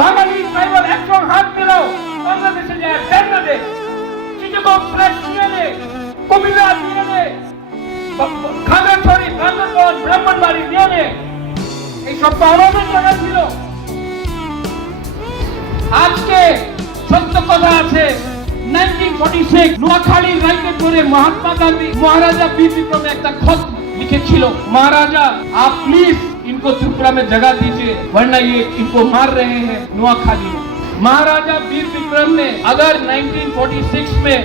বাঙালি tribal একসঙ্গ হাত মিলাও, বাংলাদেশে যায় টেন্ডার দে, চিটাগং প্রেস নিয়ে নে, কুমিল্লা নিয়ে নে, খাগড়াছড়ি, বান্দরবান, ব্রাহ্মণবাড়ি নিয়ে নে, এইসব তো আমাদের জায়গা ছিল। আজকে সত্য কথা আছে, 1946 নোয়াখালীর রাইতে করে महात्मा गांधी महाराजा बीर विक्रम ने एक खत लिखे छिलो, महाराजा आप प्लीज इनको त्रिपुरा में जगह दीजिए वरना ये इनको मार रहे हैं नोआखाली में। महाराजा बीर विक्रम ने अगर 1946 में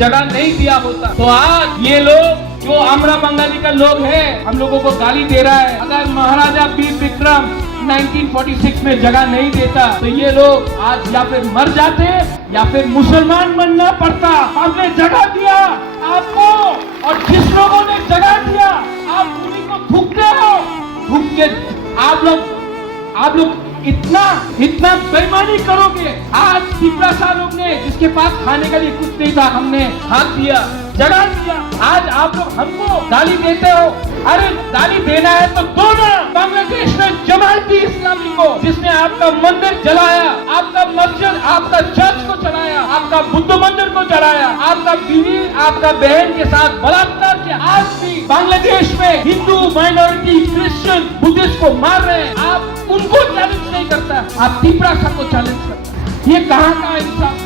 जगह नहीं दिया होता तो आज ये लोग जो आमरा बंगाली का लोग है हम लोगों को गाली दे रहा है, अगर महाराजा बीर विक्रम 1946 में जगह नहीं देता तो ये लोग आज या फिर मर जाते या फिर मुसलमान बनना पड़ता। हमने जगह दिया आपको और जिस लोगों ने जगह दिया आप उन्हीं को थूकते हो। थूक के आप लोग इतना बेईमानी करोगे। आज तिपरा शाह लोग ने जिसके पास खाने के लिए कुछ नहीं था हमने हाथ दिया, जगह दिया, आज आप लोग हमको गाली देते हो। अरे गाली देना है तो दो ना। बांग्लादेश में जमाती इस्लामी को जिसने आपका मंदिर जलाया, आपका मस्जिद, आपका चर्च को जलाया, आपका बुद्ध मंदिर को जलाया, आपका बीवी आपका बहन के साथ बलात्कार किया, आज भी बांग्लादेश में हिंदू माइनॉरिटी क्रिश्चियन बुद्धिस्ट को मार रहे हैं, आप उनको चैलेंज नहीं करता, आप तिपरा शाह को चैलेंज करता। ये कहाँ का इंसाफ?